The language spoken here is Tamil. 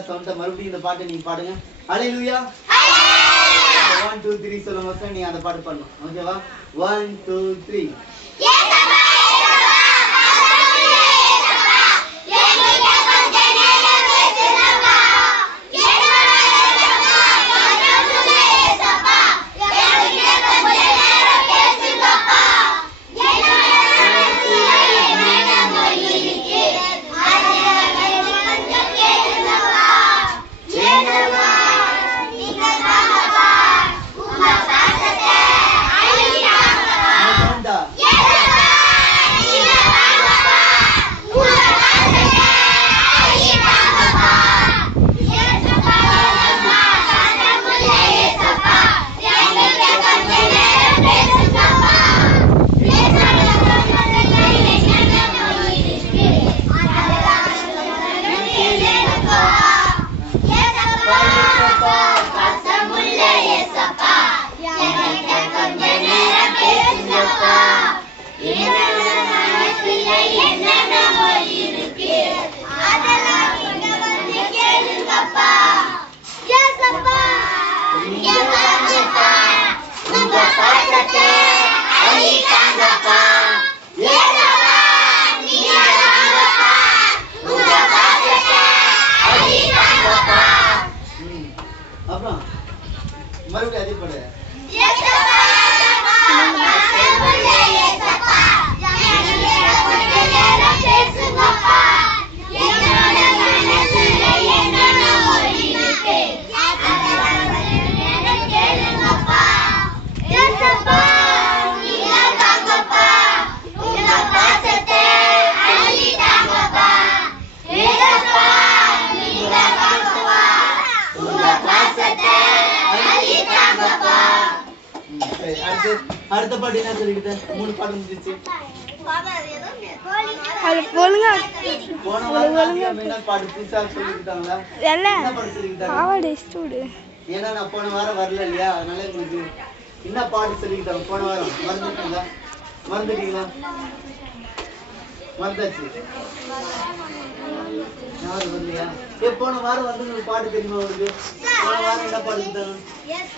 நல்ல சவுண்டா மறுபடியும் இந்த பாட்டை நீங்க பாடுங்க. ஹalleluya. 1 2 3 சொல்லுங்க. நீ அந்த பாட்டு பாடணும். ஓகேவா? 1 2 3. மறுபடியும் அதே பாடு. அடுத்த பாட்டு என்ன சொல்லிக்கிட்ட? 3 பாட்டு முடிஞ்சிச்சு. அது போலுங்க. போன வாரம் என்ன பாட்டு புதுசா சொல்லிக்கிட்டாங்களா? என்ன பாட்டு சொல்லிக்கிட்டாங்க? பாவாடை ஸ்டூடு. ஏன்னா நான் போன வாரம் வரல இல்லையா, அதனால உங்களுக்கு என்ன பாட்டு சொல்லிக்கிட்டாங்க போன வாரம்? மறந்துட்டீங்களா? மறந்தாச்சு. யாரும் வரலையா? போன வாரம் வந்து உங்களுக்கு பாட்டு தெரியுமா உங்களுக்கு? போன வாரம் என்ன பாட்டு கொடுத்தாங்க? Yes,